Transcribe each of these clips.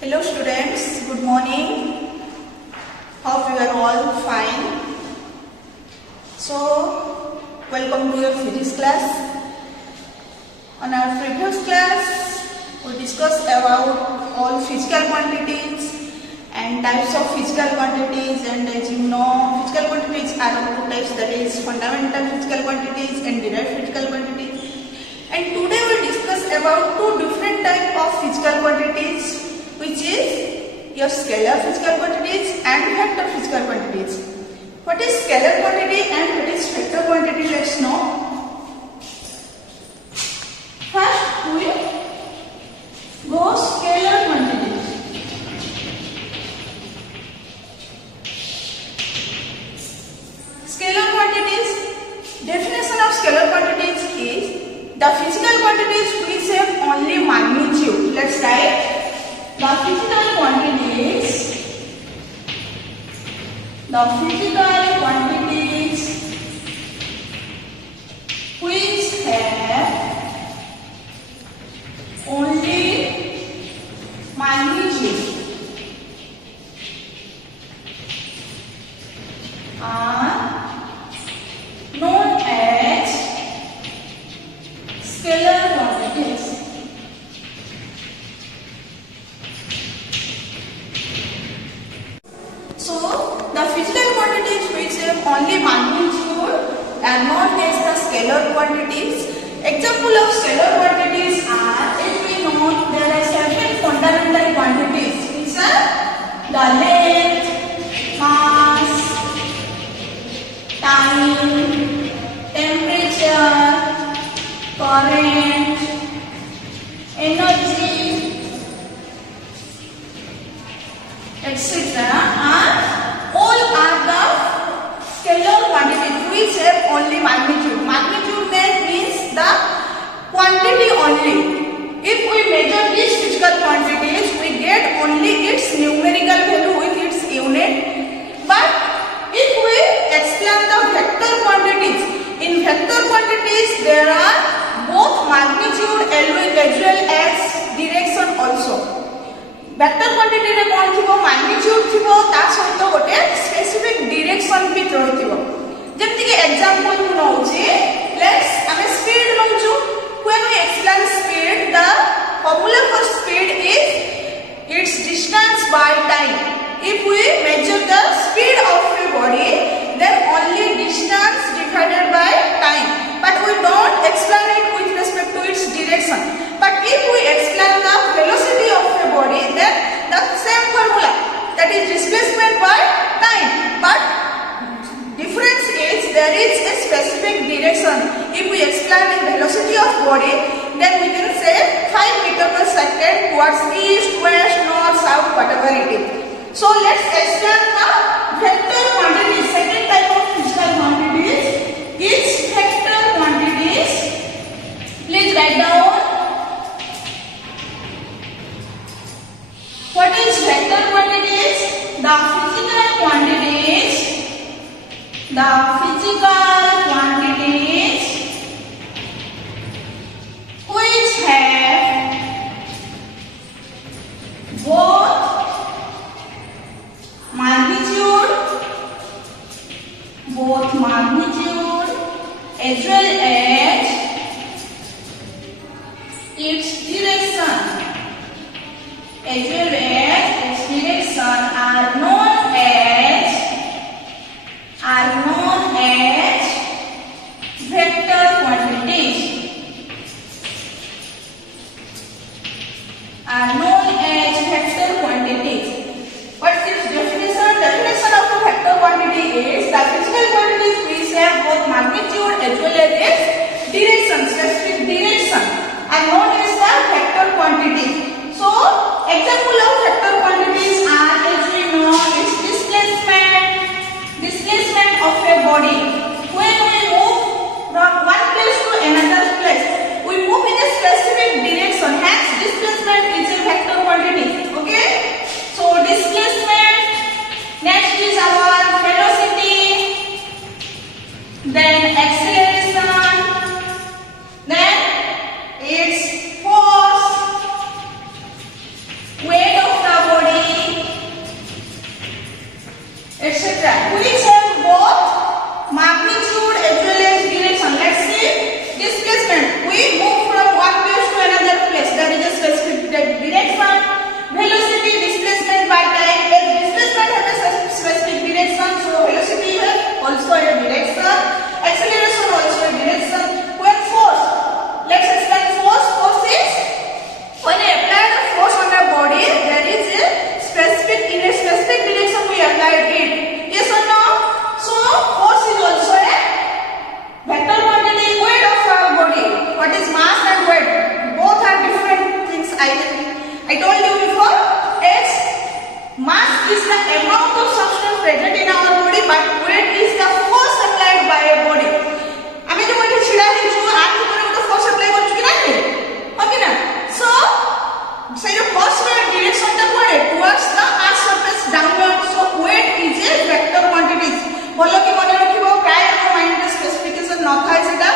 Hello students, good morning. Hope you are all fine. So, welcome to your physics class. On our previous class, we discussed about all physical quantities and types of physical quantities, and as you know, physical quantities are of two types, that is fundamental physical quantities and derived physical quantities. And today we discuss about two different types of physical quantities, which is your scalar physical quantities and vector physical quantities. What is scalar quantity and what is vector quantity? Let's know. First we go scalar quantities. Scalar quantities, definition of scalar quantities is the physical quantities which have only magnitude. Let's write. The physical quantities which have only magnitude are known as scalar quantities. So, the physical quantities which have only magnitude are known as the scalar quantities. Example of scalar quantities are, if we know, there are seven fundamental quantities, which are the length, mass, time, temperature, current, energy, etc. All are the scalar quantities which have only magnitude. Magnitude means the quantity only. If we measure these physical quantities, we get only its numerical value with its unit. But if we explain the vector quantities, in vector quantities there are both magnitude as well as direction also. Vector quantity रे कौन थिबो magnitude थिबो ता सहित गोटे specific direction भी रहिथिबो. जेमति के example मु नउची, लेट्स हमें स्पीड नउचू. When we explain speed, the formula for speed is it's distance by time. If we measure the speed of a body, then only distance divided by time, but we don't explain it with respect to its direction. But if we explain the velocity of a body, then the same formula, that is displacement by time, but difference is there is a specific direction. If we explain the velocity of body, then we can say 5 meters per second towards east, west, north, south, whatever it is. So let's explain the vector quantities. Second type of physical quantities is vector quantities. Please write down. What is vector quantities? The physical quantities which have both magnitude as well as its direction are known as vector quantities. What is definition? Definition of a vector quantity is the physical quantities which have both magnitude as well as its direction, specific direction, are known as the vector quantities. So, example of vector quantities are, as we know, its displacement of a body. When we move from one place to another place, we move in a specific direction. Hence, displacement is a vector I told you before, its mass is the amount of substance present in our body, but weight is the force applied by a body. আমি যে বলি ছিড়া দিছু আর উপরে একটা force apply করছু কি না ওকে না so সেই ফোর্সের ডিরেকশনটা কোয়ারে towards the earth surface downward so weight is a vector quantities বলো কি মনে রাখিব প্রায় আমার মাইন্ডে স্পেসিফিকেশন নথায় সেটা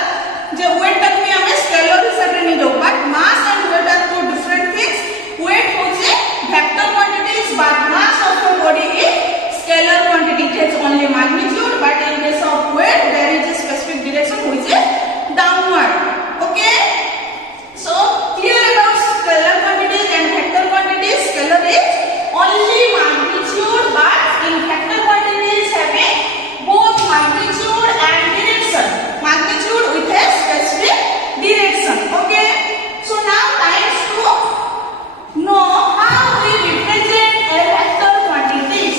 যে ওয়েটটা তুমি আমি স্কেলার হিসাবে নি দাও but mass and weight are two different things weight হচ্ছে vector quantities but mass of a body is scalar quantity. It has only magnitude, but in case of weight there is a specific direction which is downward. Okay, so clear about scalar quantities and vector quantities. Scalar is only magnitude, but in vector quantities having both magnitude and direction. Magnitude with a specific direction. Okay, so now time to know how we represent a vector quantities.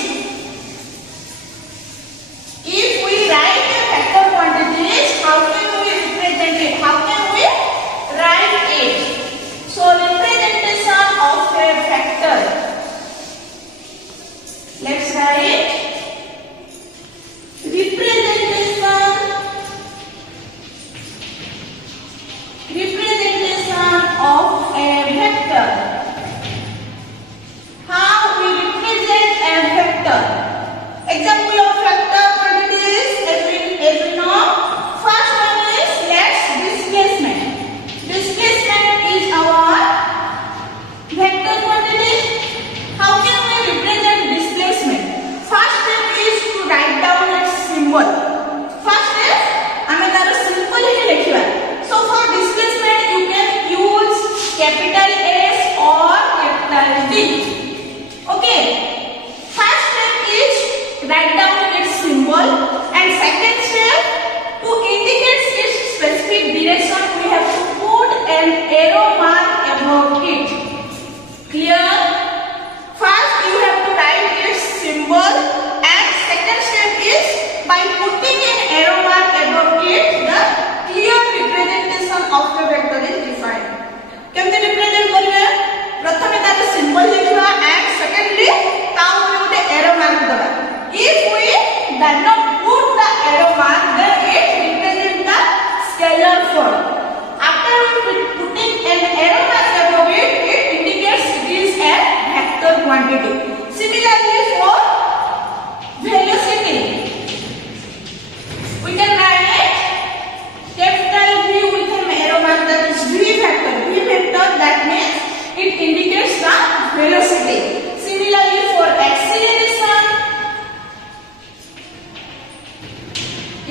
If we write a vector quantities, how can we represent it? How can we write it? So representation of a vector. Let's write representation of a vector. How we represent a vector? Example of vector quantities as we know. First one is let's displacement. Displacement is our vector quantity. How can we represent displacement? First step is to write down its symbol. First step আমি তার symbol হি লিখিবা so for displacement you can use capital S or capital D. Okay, first step is write down its symbol and second step to indicate its specific direction we have to put an arrow mark above it. Clear? First you have to write its symbol and second step is by putting an arrow mark above it the clear representation of the vector is defined. কেমনে represent করবে প্রথমে তার symbol লিখবা and secondly তা উপরে একটা arrow mark দেবা. If we do not put the arrow mark then it represents the scalar form. After putting an arrow mark above it, it indicates it is a vector quantity. Similarly for velocity, we can write capital V with an arrow mark that is V vector. V vector that means it indicates the velocity. Similarly for acceleration,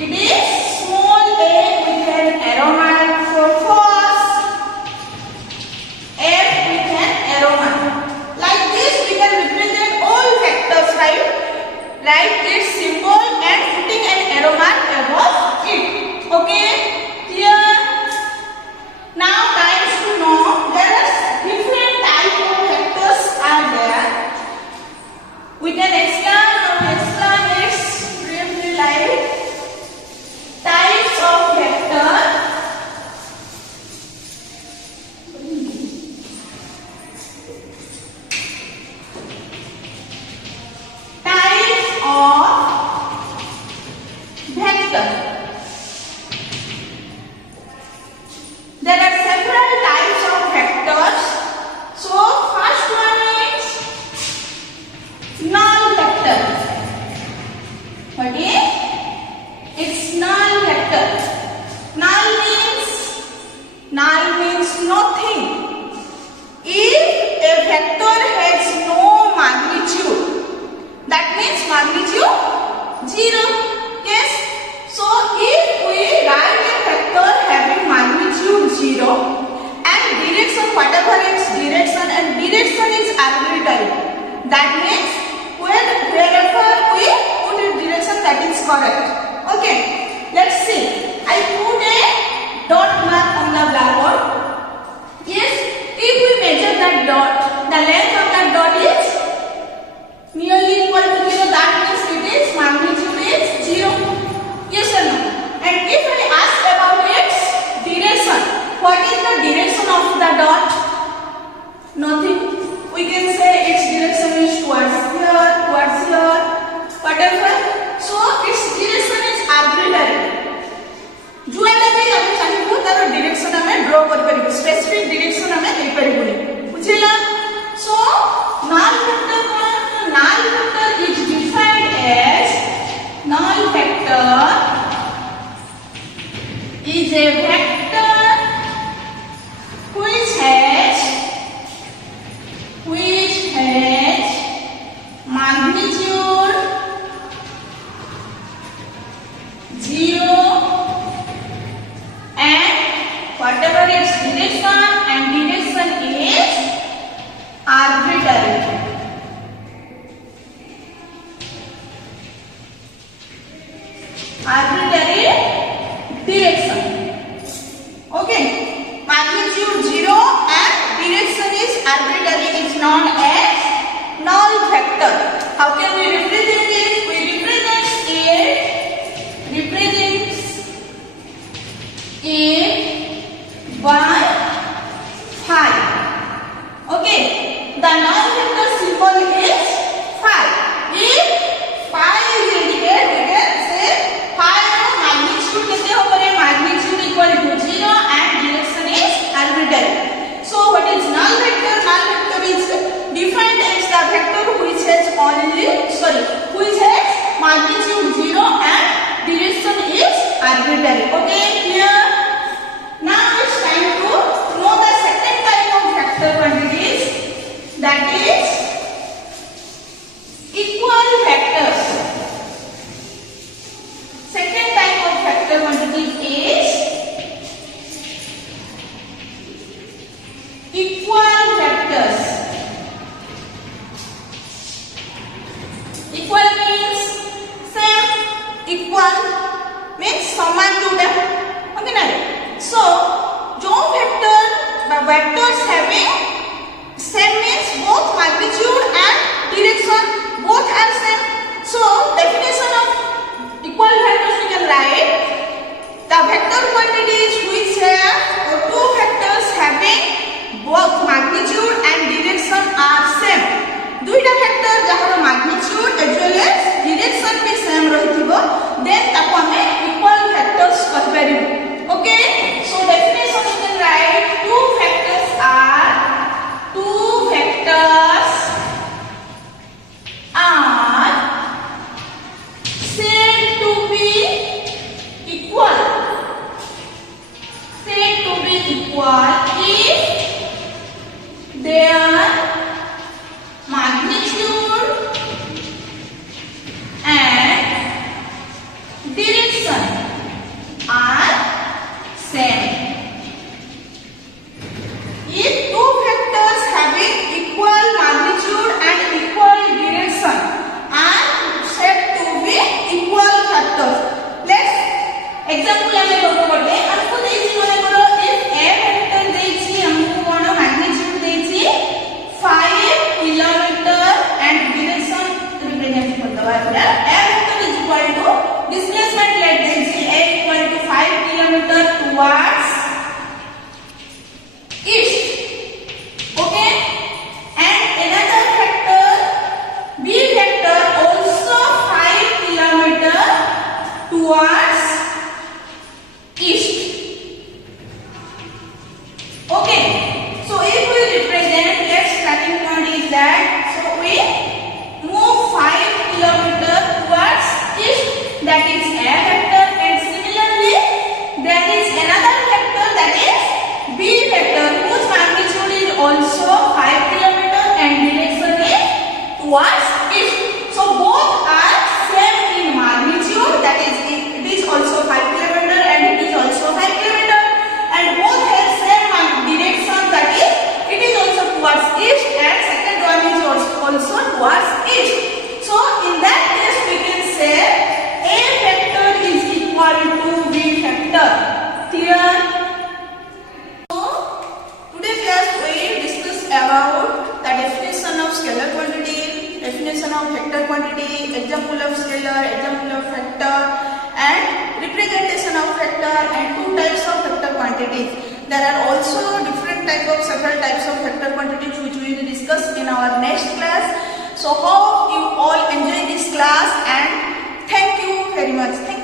it is small a with an arrow mark. For force, F with an arrow mark. Like this we can represent all vectors, right? Write its symbol and putting an arrow mark above it. Okay, clear? Now time to know there are different types of vectors are there. We can explain it briefly like types of vector. Types of vector. There are several types of vectors. So first one is null vector. What is? It's null vector. Null means nothing. If a vector has no magnitude, that means magnitude 0. Yes. So if we write a vector having magnitude 0 and direction whatever its direction and direction is arbitrary, that means wherever we put a direction that is correct. Okay, let's see. I put a dot mark on the blackboard. Yes, if we measure that dot, the length of that dot is nearly equal to 0. That means it is magnitude is whatever its direction, and direction is arbitrary. Arbitrary direction. Okay, magnitude 0 and direction is arbitrary is known as null vector. How can we represent it? We represent it by phi. Okay, the null vector symbol is phi. If phi is indicated, we can say phi of magnitude kete hopare, magnitude equal to 0 and direction is arbitrary. So what is null vector? Null vector is defined as the vector which has magnitude 0 and direction is arbitrary. Okay, clear? Now it's time to know the second type of vector quantities, that is equal vectors. Second type of vector quantity is equal vectors. Equal means same, equal means saman juda. Okay na? So jo vectors having same means both magnitude and direction both are same. So definition of equal vectors we can write the vector quantities which have two vectors having both magnitude and direction are same. दुईटा vector जहार magnitude as well as direction भी same रहिथिबो, then ताको हमें equal vectors कहि परिबो. Okay, so definition you can write two vectors are said to be equal. Said to be equal if their magnitude and direction are same. If two vectors having equal magnitude and equal direction are said to be equal vectors. Let's example हमें कौन पढ़े? हमको देइछि माने करो if a vector देइछि हमको कौन magnitude देइछि 5 kilometre and direction represent करदवा पूरा. a vector is equal to displacement let देइछि a equal to 5 kilometre towards east. Okay, and another vector b vector also 5 kilometer towards east. Okay, so if we represent, let's starting point is that, so we move 5 kilometer towards east, that is a vector, and similarly there is another vector that is b vector whose magnitude is also 5 kilometer and direction is towards east. So both are same in magnitude, that is it is also 5 kilometer and it is also 5 kilometer, and both have same direction, that is it is also towards east and second one is also towards east. So in that case we can say a vector is equal to b vector. Clear? About the definition of scalar quantity, definition of vector quantity, example of scalar, example of vector, and representation of vector, and two types of vector quantities. There are also several types of vector quantities which we will discuss in our next class. So hope you all enjoy this class and thank you very much.